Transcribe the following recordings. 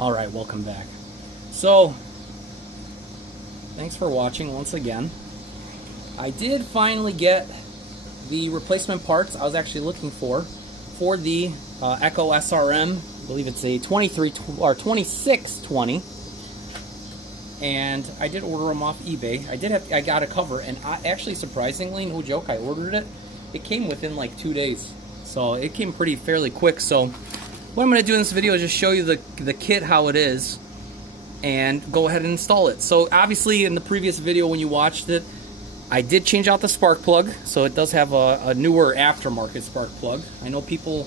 Alright, welcome back. So, thanks for watching once again. I did finally get the replacement parts I was actually looking for the Echo SRM. I believe it's a 2620. And I did order them off eBay. I got a cover, and actually, surprisingly, no joke, I ordered it. It came within like 2 days. So it came fairly quick. So what I'm going to do in this video is just show you the kit, how it is, and go ahead and install it. So obviously in the previous video when you watched it, I did change out the spark plug, so it does have a newer aftermarket spark plug. I know people,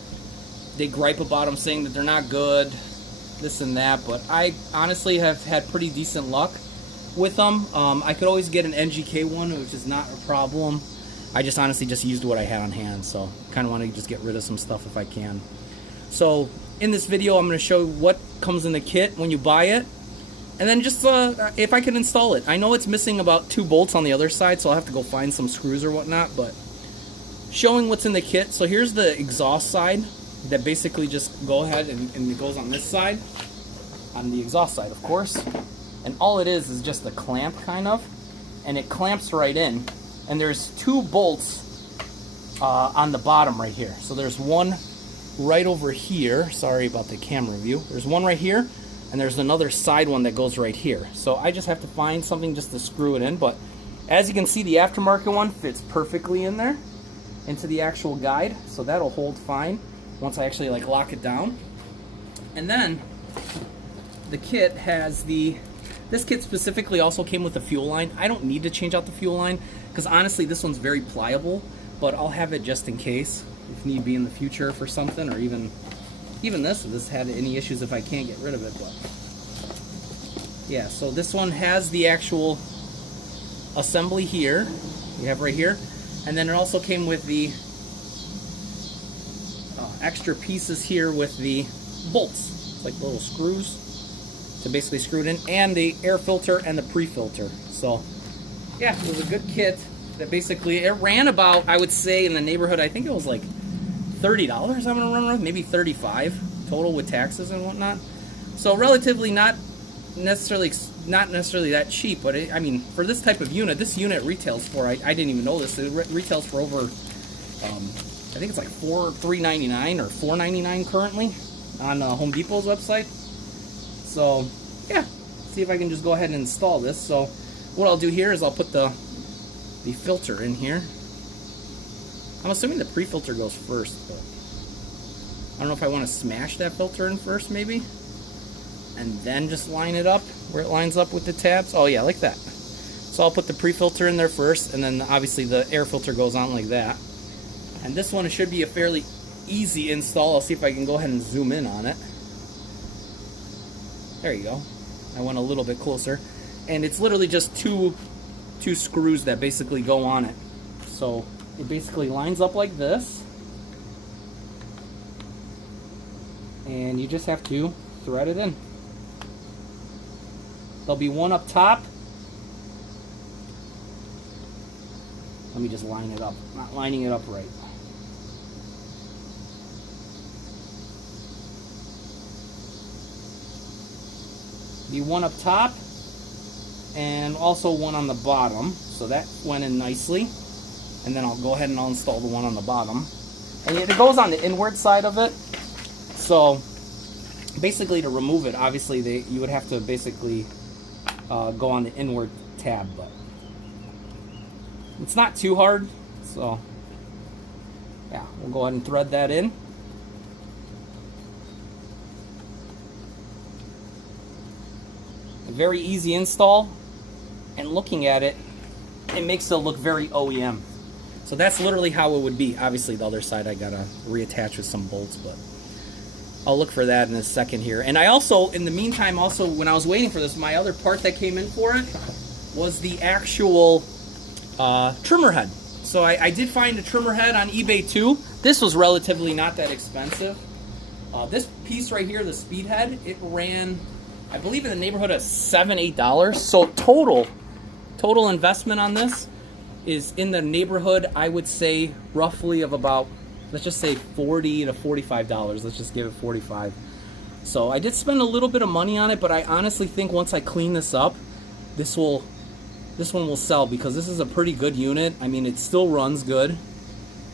they gripe about them saying that they're not good, this and that, but I honestly have had pretty decent luck with them. I could always get an NGK one, which is not a problem. I just honestly just used what I had on hand, so kind of want to just get rid of some stuff if I can. So in this video, I'm going to show what comes in the kit when you buy it, and then just if I can install it. I know it's missing about 2 bolts on the other side, so I'll have to go find some screws or whatnot, but showing what's in the kit. So here's the exhaust side that basically just go ahead and it goes on this side, on the exhaust side, of course. And all it is just a clamp, kind of, and it clamps right in. And there's 2 bolts on the bottom right here. So there's one right over here. Sorry about the camera view. There's one right here, and there's another side one that goes right here. So I just have to find something just to screw it in. But as you can see, the aftermarket one fits perfectly in there into the actual guide. So that'll hold fine once I actually like lock it down. And then the kit has this kit specifically also came with the fuel line. I don't need to change out the fuel line because honestly this one's very pliable, but I'll have it just in case if need be in the future for something, or even this, if this had any issues, if I can't get rid of it. But yeah, so this one has the actual assembly here, you have right here, and then it also came with the extra pieces here with the bolts. It's like little screws to basically screw it in, and the air filter and the pre-filter. So yeah, it was a good kit that basically, it ran about, I would say in the neighborhood, I think it was like $30 I'm gonna run with, maybe $35 total with taxes and whatnot. So relatively not necessarily that cheap, but I mean, for this type of unit, this unit retails for, I didn't even know this, it retails for over, I think it's like $3.99 or $4.99 currently on Home Depot's website. So yeah, see if I can just go ahead and install this. So what I'll do here is I'll put the filter in here. I'm assuming the pre-filter goes first, but I don't know if I want to smash that filter in first maybe, and then just line it up where it lines up with the tabs. Oh yeah, like that. So I'll put the pre-filter in there first, and then obviously the air filter goes on like that. And this one should be a fairly easy install. I'll see if I can go ahead and zoom in on it. There you go. I went a little bit closer. And it's literally just two screws that basically go on it. So it basically lines up like this. And you just have to thread it in. There'll be one up top. Let me just line it up. Not lining it up right. Be one up top, and also one on the bottom. So that went in nicely. And then I'll go ahead and I'll install the one on the bottom. And it goes on the inward side of it. So basically to remove it, obviously you would have to basically go on the inward tab, but it's not too hard. So yeah, we'll go ahead and thread that in. A very easy install, and looking at it, it makes it look very OEM. So that's literally how it would be. Obviously the other side I gotta reattach with some bolts, but I'll look for that in a second here. And I also, in the meantime, also when I was waiting for this, my other part that came in for it was the actual trimmer head. So I did find a trimmer head on eBay too. This was relatively not that expensive. This piece right here, the speed head, it ran, I believe, in the neighborhood of $7, $8. So total investment on this is in the neighborhood, I would say, roughly of about, let's just say $40 to $45. Let's just give it $45. So I did spend a little bit of money on it, but I honestly think once I clean this up, this one will sell, because this is a pretty good unit. I mean, it still runs good,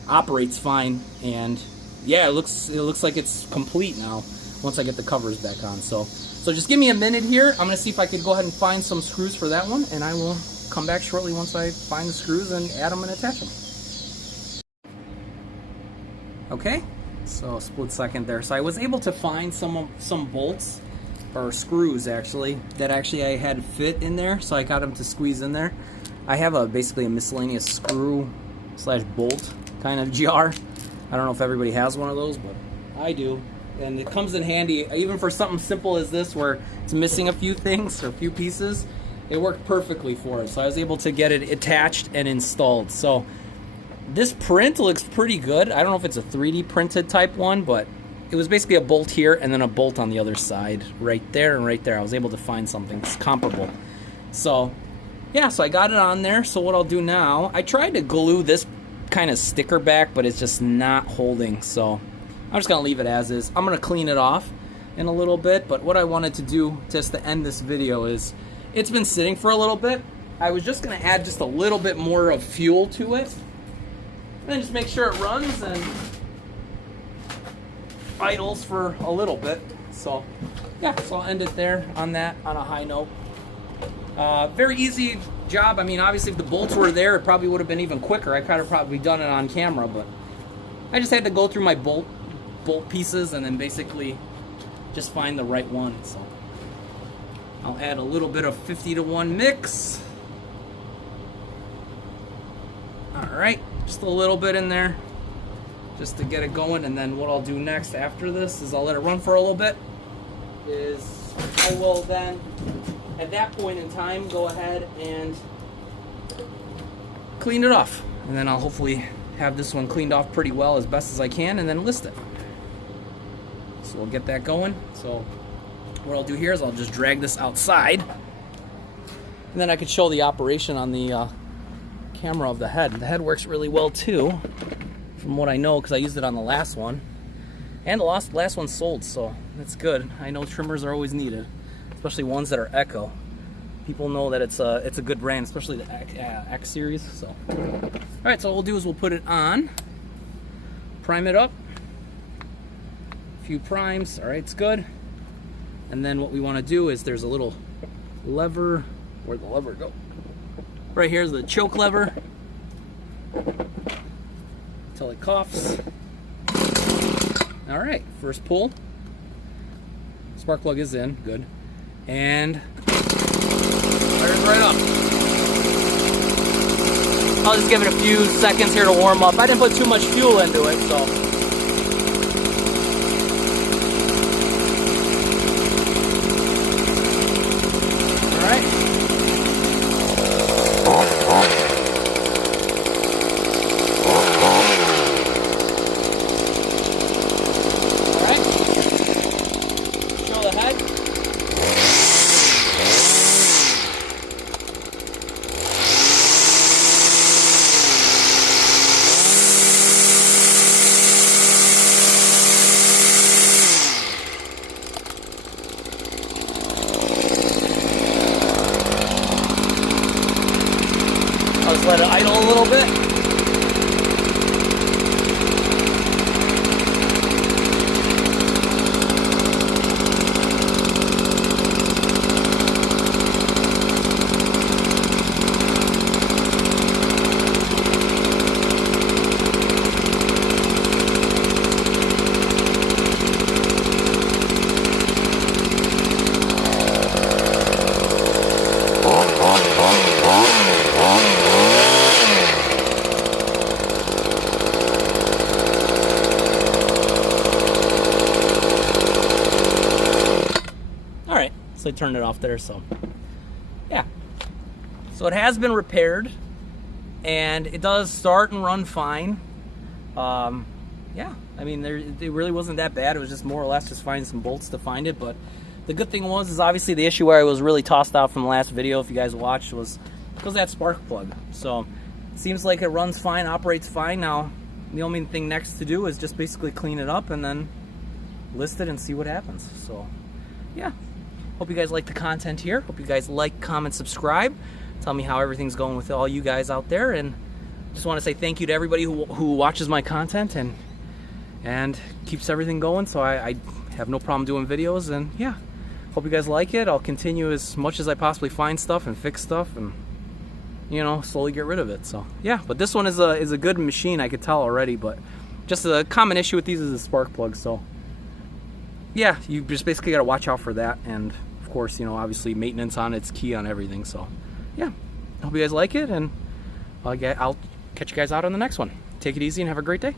operates fine, and yeah, it looks like it's complete now once I get the covers back on. So just give me a minute here. I'm gonna see if I could go ahead and find some screws for that one, and I will come back shortly once I find the screws and add them and attach them. Okay, so split second there. So I was able to find some bolts, or screws actually, that I had fit in there, so I got them to squeeze in there. I have basically a miscellaneous screw slash bolt kind of jar. I don't know if everybody has one of those, but I do. And it comes in handy, even for something simple as this, where it's missing a few things or a few pieces. It worked perfectly for us. So I was able to get it attached and installed. So this print looks pretty good. I don't know if it's a 3D printed type one, but it was basically a bolt here and then a bolt on the other side, right there and right there. I was able to find something comparable. So yeah, so I got it on there. So what I'll do now, I tried to glue this kind of sticker back, but it's just not holding. So I'm just gonna leave it as is. I'm gonna clean it off in a little bit, but what I wanted to do just to end this video is, it's been sitting for a little bit. I was just gonna add just a little bit more of fuel to it, and then just make sure it runs and idles for a little bit. So yeah, so I'll end it there on that, on a high note. Very easy job. I mean, obviously if the bolts were there, it probably would have been even quicker. I could have probably done it on camera, but I just had to go through my bolt pieces and then basically just find the right one. So I'll add a little bit of 50-to-1 mix. Alright, just a little bit in there just to get it going, and then what I'll do next after this is I'll let it run for a little bit. I will then, at that point in time, go ahead and clean it off, and then I'll hopefully have this one cleaned off pretty well as best as I can, and then list it. So we'll get that going. So what I'll do here is I'll just drag this outside, and then I could show the operation on the camera of the head. The head works really well too, from what I know, because I used it on the last one, and the last one sold, so that's good. I know trimmers are always needed, especially ones that are Echo. People know that it's a good brand, especially the X series. So all right, so what we'll do is we'll put it on, prime it up, a few primes. All right, it's good. And then what we want to do is, there's a little lever. Where'd the lever go? Right here's the choke lever. Until it coughs. All right, first pull. Spark plug is in, good. And fires right up. I'll just give it a few seconds here to warm up. I didn't put too much fuel into it, so. I'll just let it idle a little bit. So I turned it off there, so yeah. So it has been repaired, and it does start and run fine. Yeah, I mean, it really wasn't that bad. It was just more or less just finding some bolts to find it. But the good thing is obviously the issue where I was really tossed out from the last video, if you guys watched, was that spark plug. So it seems like it runs fine, operates fine. Now the only thing next to do is just basically clean it up, and then list it and see what happens. So yeah, hope you guys like the content here. Hope you guys like, comment, subscribe. Tell me how everything's going with all you guys out there, and just want to say thank you to everybody who watches my content and keeps everything going. So I have no problem doing videos, and yeah, hope you guys like it. I'll continue as much as I possibly find stuff and fix stuff and, you know, slowly get rid of it. So yeah, but this one is a good machine, I could tell already, but just a common issue with these is the spark plug. So yeah, you just basically got to watch out for that, and of course, you know, obviously maintenance on it's key on everything. So yeah, hope you guys like it, and I'll catch you guys out on the next one. Take it easy and have a great day.